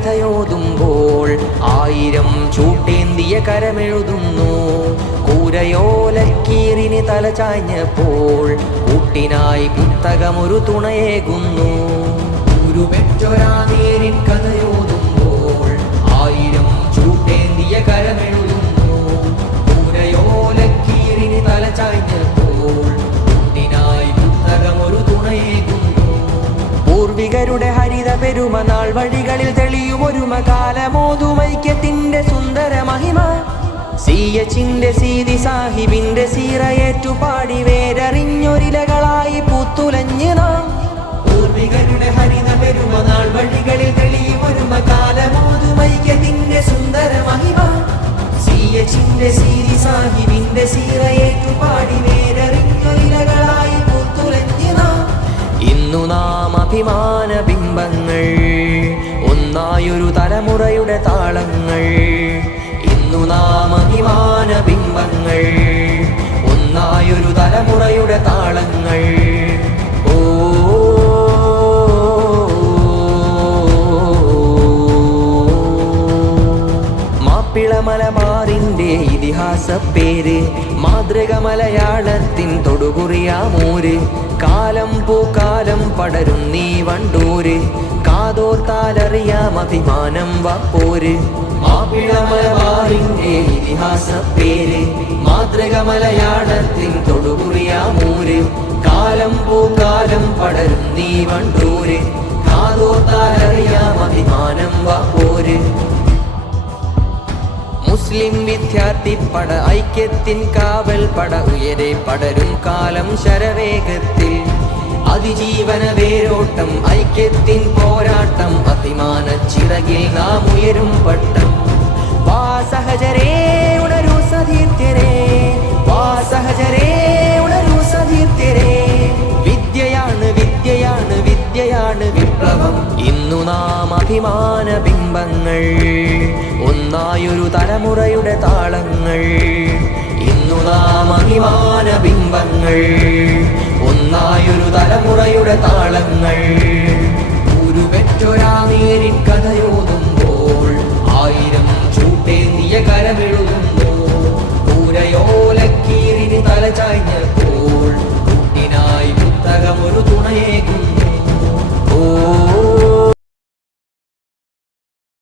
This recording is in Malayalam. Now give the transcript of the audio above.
കഥയോതുമ്പോൾ ആയിരം ചൂട്ടേന്തിയ കരമെഴുതുന്നു. കൂരയോലക്കീറിന് തല ചാഞ്ഞപ്പോൾ കുട്ടിനായി പുസ്തകമൊരു തുണയേകുന്നു. ഒരു പെറ്റൊരാ കഥയോതുമ്പോൾ ആയിരം ചൂട്ടേന്തിയ കരമെഴുതുന്നു. കൂരയോലക്കീറിന് തല ചാഞ്ഞപ്പോൾ കുട്ടിനായി പുസ്തകമൊരു തുണയേകുന്നു. പൂർവികരുടെ ഹരിത വഴികളിൽ വഴികളിൽ തെളിയുമൊരുമ കാലമോതുമൈക്യത്തിന്റെ സുന്ദര മഹിമ. സിയച്ചിന്റെ സീതി സാഹിബിന്റെ സീറയേറ്റുപാടി വേരറിഞ്ഞൊരിലകളായി പൂത്തുലഞ്ഞ് നാം. പൂർവികരുടെ ഹരിത പെരുമനാൾ വഴികളിൽ നാം ബിംബങ്ങൾ ഒന്നായൊരു തലമുറയുടെ താളങ്ങൾ. മാപ്പിള മലബാറിന്റെ ഇതിഹാസ പേര് മാതൃക മലയാളത്തിൻ തൊടുകുറിയാമൂര് കാലം പൂക്കാലം പടരും നീ വണ്ടൂര്. കാതോർത്താലറിയാം അഭിമാനം വപ്പോര് മാപ്പിള മലബാറിന്റെ ഇതിഹാസ പേര് മാതൃക മലയാളത്തിൻ തൊടുകുറിയാമൂര് കാലം പൂക്കാലം പടരും നീ വണ്ടൂര്. കാതോർത്താലറിയാം അഭിമാനം വപ്പോര് മുസ്ലിം വിദ്യാർത്ഥി പട ഐക്യത്തിൻ കാവൽ പട ഉയരെ പടരും കാലം ശരവേഗത്തിൽ. അതിജീവന വേരോട്ടം ഐക്യത്തിൻ പോരാട്ടം അഭിമാന ചിറകിൽ നാം ഉയരും പട്ടം. വാ സഹജരേ നാം അഭിമാന ബിംബങ്ങൾ ഒന്നായൊരു തലമുറയുടെ താളങ്ങൾ. ഇന്നു നാം അഭിമാന ബിംബങ്ങൾ